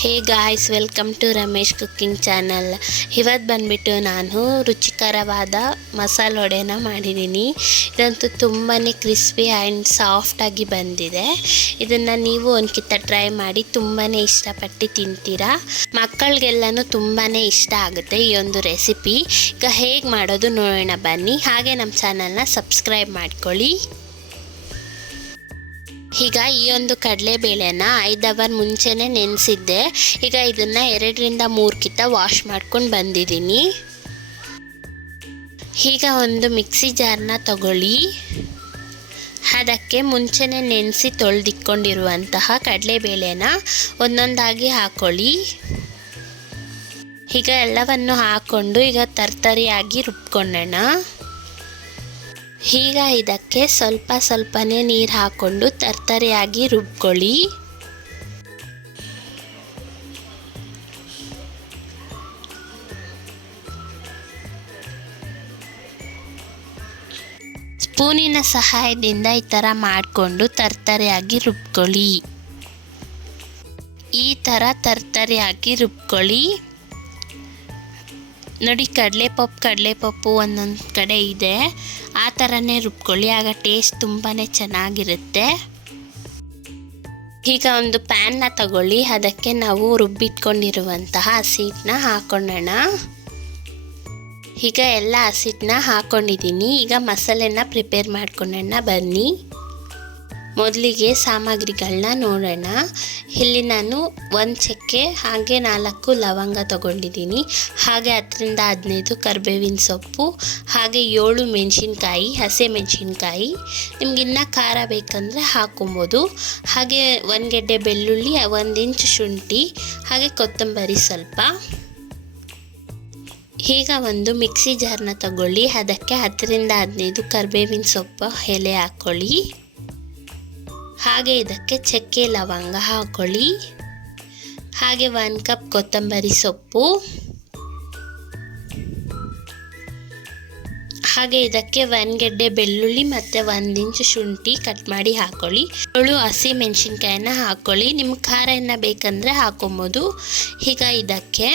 Hey guys, welcome to Ramesh cooking channel. ಇವತ್ತು ಬಂದುಬಿಟ್ಟು ನಾನು ರುಚಿಕರವಾದ ಮಸಾಲೆ ವಡೆನ ಮಾಡಿದ್ದೀನಿ. ಇದಂತೂ ತುಂಬಾ ಕ್ರಿಸ್ಪಿ ಆ್ಯಂಡ್ ಸಾಫ್ಟಾಗಿ ಬಂದಿದೆ. ಇದನ್ನು ನೀವು ಒಂದ್ಕಿತ ಟ್ರೈ ಮಾಡಿ ತುಂಬಾ ಇಷ್ಟಪಟ್ಟು ತಿಂತೀರಾ. ಮಕ್ಕಳಿಗೆಲ್ಲನೂ ತುಂಬಾ ಇಷ್ಟ ಆಗುತ್ತೆ ಈ ಒಂದು ರೆಸಿಪಿ. ಈಗ ಹೇಗೆ ಮಾಡೋದು ನೋಡೋಣ ಬನ್ನಿ. ಹಾಗೆ ನಮ್ಮ ಚಾನಲ್ನ ಸಬ್ಸ್ಕ್ರೈಬ್ ಮಾಡ್ಕೊಳ್ಳಿ. ಈಗ ಈ ಒಂದು ಕಡಲೆಬೇಳೆನ 5 ಅವರ್ ಮುಂಚೆನೇ ನೆನೆಸಿದ್ದೆ. ಈಗ ಇದನ್ನು 2ರಿಂದ 3 ಕಿತ ವಾಶ್ ಮಾಡ್ಕೊಂಡು ಬಂದಿದ್ದೀನಿ. ಈಗ ಒಂದು ಮಿಕ್ಸಿ ಜಾರ್ನ ತಗೊಳ್ಳಿ. ಅದಕ್ಕೆ ಮುಂಚೆನೇ ನೆನೆಸಿ ತೊಳೆದಿಟ್ಕೊಂಡಿರುವಂತಹ ಕಡಲೆಬೇಳೆನ ಒಂದೊಂದಾಗಿ ಹಾಕ್ಕೊಳ್ಳಿ. ಈಗ ಎಲ್ಲವನ್ನು ಹಾಕ್ಕೊಂಡು ಈಗ ತರ್ತರಿಯಾಗಿ ರುಬ್ಕೊಳ್ಳೋಣ. ಈಗ ಇದಕ್ಕೆ ಸ್ವಲ್ಪನೇ ನೀರು ಹಾಕ್ಕೊಂಡು ತರ್ತರಿಯಾಗಿ ರುಬ್ಕೊಳ್ಳಿ. ಸ್ಪೂನಿನ ಸಹಾಯದಿಂದ ಈ ಥರ ಮಾಡಿಕೊಂಡು ತರ್ತರಿಯಾಗಿ ರುಬ್ಕೊಳ್ಳಿ. ಈ ಥರ ತರ್ತರಿಯಾಗಿ ರುಬ್ಕೊಳ್ಳಿ. ನೋಡಿ, ಕಡಲೆಪಪ್ಪು ಒಂದೊಂದು ಕಡೆ ಇದೆ, ಆ ಥರನೇ ರುಬ್ಕೊಳ್ಳಿ. ಆಗ ಟೇಸ್ಟ್ ತುಂಬಾ ಚೆನ್ನಾಗಿರುತ್ತೆ. ಈಗ ಒಂದು ಪ್ಯಾನ್ನ ತಗೊಳ್ಳಿ. ಅದಕ್ಕೆ ನಾವು ರುಬ್ಬಿಟ್ಕೊಂಡಿರುವಂತಹ ಹಸಿಟ್ಟನ್ನ ಹಾಕೊಳ್ಳೋಣ. ಈಗ ಎಲ್ಲ ಹಸಿಟ್ಟನ್ನ ಹಾಕ್ಕೊಂಡಿದ್ದೀನಿ. ಈಗ ಮಸಾಲೆನ ಪ್ರಿಪೇರ್ ಮಾಡ್ಕೊಳ್ಳೋಣ ಬನ್ನಿ. ಮೊದಲಿಗೆ ಸಾಮಗ್ರಿಗಳನ್ನ ನೋಡೋಣ. ಇಲ್ಲಿ ನಾನು 1 ಚಕ್ಕೆ ಹಾಗೆ 4 ಲವಂಗ ತಗೊಂಡಿದ್ದೀನಿ. ಹಾಗೆ 10ರಿಂದ 15 ಕರಿಬೇವಿನ ಸೊಪ್ಪು, ಹಾಗೆ 7 ಮೆಣಸಿನ್ಕಾಯಿ, ಹಸಿ ಮೆಣಸಿನ್ಕಾಯಿ. ನಿಮ್ಗಿನ್ನ ಖಾರ ಬೇಕಂದರೆ ಹಾಕೊಬೋದು. ಹಾಗೆ 1 ಗೆಡ್ಡೆ ಬೆಳ್ಳುಳ್ಳಿ, 1 ಇಂಚ್ ಶುಂಠಿ, ಹಾಗೆ ಕೊತ್ತಂಬರಿ ಸ್ವಲ್ಪ. ಈಗ ಒಂದು ಮಿಕ್ಸಿ ಜಾರ್ನ ತಗೊಳ್ಳಿ. ಅದಕ್ಕೆ 10ರಿಂದ 15 ಕರಿಬೇವಿನ ಸೊಪ್ಪು ಎಲೆ ಹಾಕ್ಕೊಳ್ಳಿ. ಹಾಗೆ ಇದಕ್ಕೆ ಚಕ್ಕೆ ಲವಂಗ ಹಾಕ್ಕೊಳ್ಳಿ. ಹಾಗೆ 1 ಕಪ್ ಕೊತ್ತಂಬರಿ ಸೊಪ್ಪು. ಹಾಗೆ ಇದಕ್ಕೆ 1 ಗೆಡ್ಡೆ ಬೆಳ್ಳುಳ್ಳಿ ಮತ್ತು 1 ಇಂಚ್ ಶುಂಠಿ ಕಟ್ ಮಾಡಿ ಹಾಕ್ಕೊಳ್ಳಿ. 7 ಹಸಿ ಮೆಣಸಿನ್ಕಾಯಿನ ಹಾಕ್ಕೊಳ್ಳಿ. ನಿಮ್ಗೆ ಖಾರ ಏನ ಬೇಕಂದರೆ ಹಾಕೊಬೋದು. ಈಗ ಇದಕ್ಕೆ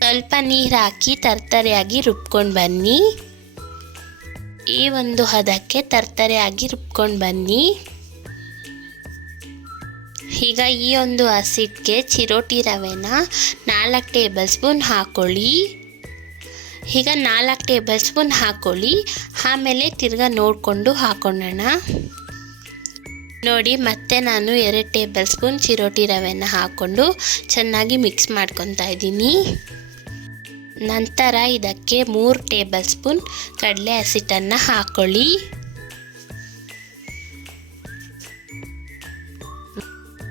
ಸ್ವಲ್ಪ ನೀರು ಹಾಕಿ ತರ್ತರಿಯಾಗಿ ರುಬ್ಕೊಂಡು ಬನ್ನಿ. ಈ ಒಂದು ಹದಕ್ಕೆ ತರ್ತರಿಯಾಗಿ ರುಬ್ಕೊಂಡು ಬನ್ನಿ. ಈಗ ಈ ಒಂದು ಹಸಿಟ್ಟಿಗೆ ಚಿರೋಟಿ ರವೆನ 4 ಟೇಬಲ್ ಸ್ಪೂನ್ ಹಾಕ್ಕೊಳ್ಳಿ. ಈಗ 4 ಟೇಬಲ್ ಸ್ಪೂನ್ ಹಾಕ್ಕೊಳ್ಳಿ. ಆಮೇಲೆ ತಿರ್ಗಾ ನೋಡಿಕೊಂಡು ಹಾಕೊಳ್ಳೋಣ. ನೋಡಿ, ಮತ್ತೆ ನಾನು 2 ಟೇಬಲ್ ಸ್ಪೂನ್ ಚಿರೋಟಿ ರವೆನ ಹಾಕ್ಕೊಂಡು ಚೆನ್ನಾಗಿ ಮಿಕ್ಸ್ ಮಾಡ್ಕೊತಾ ಇದ್ದೀನಿ. ನಂತರ ಇದಕ್ಕೆ 3 ಟೇಬಲ್ ಸ್ಪೂನ್ ಕಡಲೆ ಹಸಿಟ್ಟನ್ನು ಹಾಕ್ಕೊಳ್ಳಿ.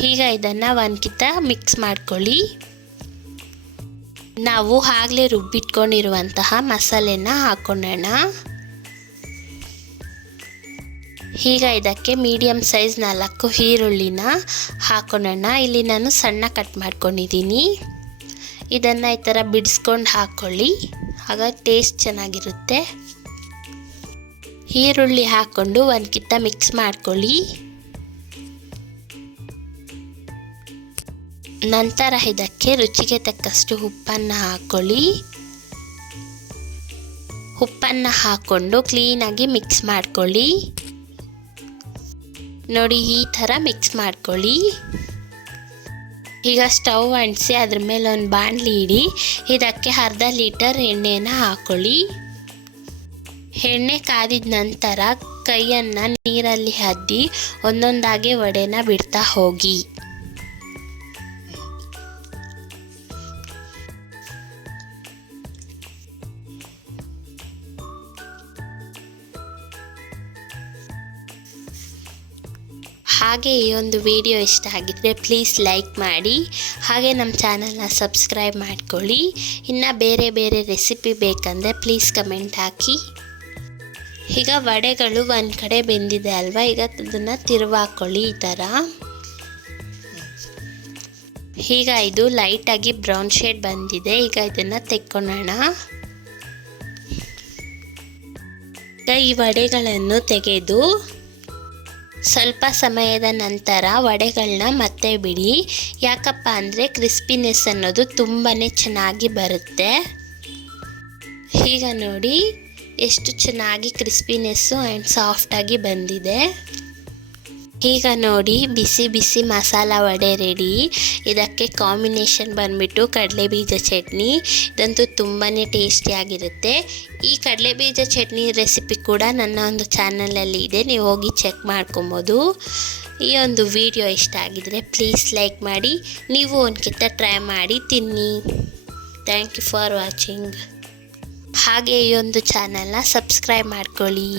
ಈಗ ಇದನ್ನು 1 ಕಿತ ಮಿಕ್ಸ್ ಮಾಡ್ಕೊಳ್ಳಿ. ನಾವು ಆಗಲೇ ರುಬ್ಬಿಟ್ಕೊಂಡಿರುವಂತಹ ಮಸಾಲೆನ ಹಾಕ್ಕೊಳ್ಳೋಣ. ಈಗ ಇದಕ್ಕೆ ಮೀಡಿಯಮ್ ಸೈಜ್ 4 ಈರುಳ್ಳಿನ ಹಾಕ್ಕೊಳ್ಳೋಣ. ಇಲ್ಲಿ ನಾನು ಸಣ್ಣ ಕಟ್ ಮಾಡ್ಕೊಂಡಿದ್ದೀನಿ. ಇದನ್ನು ಈ ಥರ ಬಿಡಿಸ್ಕೊಂಡು ಹಾಕ್ಕೊಳ್ಳಿ, ಆಗ ಟೇಸ್ಟ್ ಚೆನ್ನಾಗಿರುತ್ತೆ. ಈರುಳ್ಳಿ ಹಾಕ್ಕೊಂಡು 1 ಕಿತ ಮಿಕ್ಸ್ ಮಾಡ್ಕೊಳ್ಳಿ. ನಂತರ ಇದಕ್ಕೆ ರುಚಿಗೆ ತಕ್ಕಷ್ಟು ಉಪ್ಪನ್ನು ಹಾಕ್ಕೊಳ್ಳಿ. ಉಪ್ಪನ್ನು ಹಾಕ್ಕೊಂಡು ಕ್ಲೀನಾಗಿ ಮಿಕ್ಸ್ ಮಾಡ್ಕೊಳ್ಳಿ. ನೋಡಿ, ಈ ಥರ ಮಿಕ್ಸ್ ಮಾಡ್ಕೊಳ್ಳಿ. ಈಗ ಸ್ಟವ್ ಅಂಟಿಸಿ ಅದ್ರ ಮೇಲೆ ಒಂದು ಬಾಣಲಿ ಇಡಿ. ಇದಕ್ಕೆ 1/2 ಲೀಟರ್ ಎಣ್ಣೆನ ಹಾಕ್ಕೊಳ್ಳಿ. ಎಣ್ಣೆ ಕಾದಿದ ನಂತರ ಕೈಯನ್ನು ನೀರಲ್ಲಿ ಅದ್ದಿ ಒಂದೊಂದಾಗಿ ವಡೆನ ಬಿಡ್ತಾ ಹೋಗಿ. ಹಾಗೆ ಈ ಒಂದು ವಿಡಿಯೋ ಇಷ್ಟ ಆಗಿದ್ರೆ ಪ್ಲೀಸ್ ಲೈಕ್ ಮಾಡಿ. ಹಾಗೆ ನಮ್ಮ ಚಾನಲ್ನ ಸಬ್ಸ್ಕ್ರೈಬ್ ಮಾಡ್ಕೊಳ್ಳಿ. ಇನ್ನು ಬೇರೆ ರೆಸಿಪಿ ಬೇಕಂದರೆ ಪ್ಲೀಸ್ ಕಮೆಂಟ್ ಹಾಕಿ. ಈಗ ವಡೆಗಳು ಒಂದು ಕಡೆ ಬೆಂದಿದೆ ಅಲ್ವಾ, ಈಗ ಅದನ್ನು ತಿರುವಾಕೊಳ್ಳಿ ಈ ಥರ. ಈಗ ಇದು ಲೈಟಾಗಿ ಬ್ರೌನ್ ಶೇಡ್ ಬಂದಿದೆ. ಈಗ ಇದನ್ನು ತೆಕ್ಕೊಳ್ಳೋಣ. ಈಗ ಈ ವಡೆಗಳನ್ನು ತೆಗೆದು ಸ್ವಲ್ಪ ಸಮಯದ ನಂತರ ವಡೆಗಳನ್ನ ಮತ್ತೆ ಬಿಡಿ, ಯಾಕಪ್ಪ ಅಂದರೆ ಕ್ರಿಸ್ಪಿನೆಸ್ ಅನ್ನೋದು ತುಂಬಾ ಚೆನ್ನಾಗಿ ಬರುತ್ತೆ. ಈಗ ನೋಡಿ ಎಷ್ಟು ಚೆನ್ನಾಗಿ ಕ್ರಿಸ್ಪಿನೆಸ್ಸು ಆ್ಯಂಡ್ ಸಾಫ್ಟಾಗಿ ಬಂದಿದೆ. ಈಗ ನೋಡಿ ಬಿಸಿ ಬಿಸಿ ಮಸಾಲ ವಡೆ ರೆಡಿ. ಇದಕ್ಕೆ ಕಾಂಬಿನೇಷನ್ ಬಂದುಬಿಟ್ಟು ಕಡಲೆಬೀಜ ಚಟ್ನಿ. ಇದಂತೂ ತುಂಬಾ ಟೇಸ್ಟಿಯಾಗಿರುತ್ತೆ. ಈ ಕಡಲೆಬೀಜ ಚಟ್ನಿ ರೆಸಿಪಿ ಕೂಡ ನನ್ನ ಒಂದು ಚಾನಲಲ್ಲಿ ಇದೆ, ನೀವು ಹೋಗಿ ಚೆಕ್ ಮಾಡ್ಕೊಬೋದು. ಈ ಒಂದು ವಿಡಿಯೋ ಇಷ್ಟ ಆಗಿದರೆ ಪ್ಲೀಸ್ ಲೈಕ್ ಮಾಡಿ, ನೀವು ಒಂದ್ಕಿಂತ ಟ್ರೈ ಮಾಡಿ ತಿನ್ನಿ. Thank you for watching. ಹಾಗೆ ಈ ಒಂದು ಚಾನಲ್ನ ಸಬ್ಸ್ಕ್ರೈಬ್ ಮಾಡ್ಕೊಳ್ಳಿ.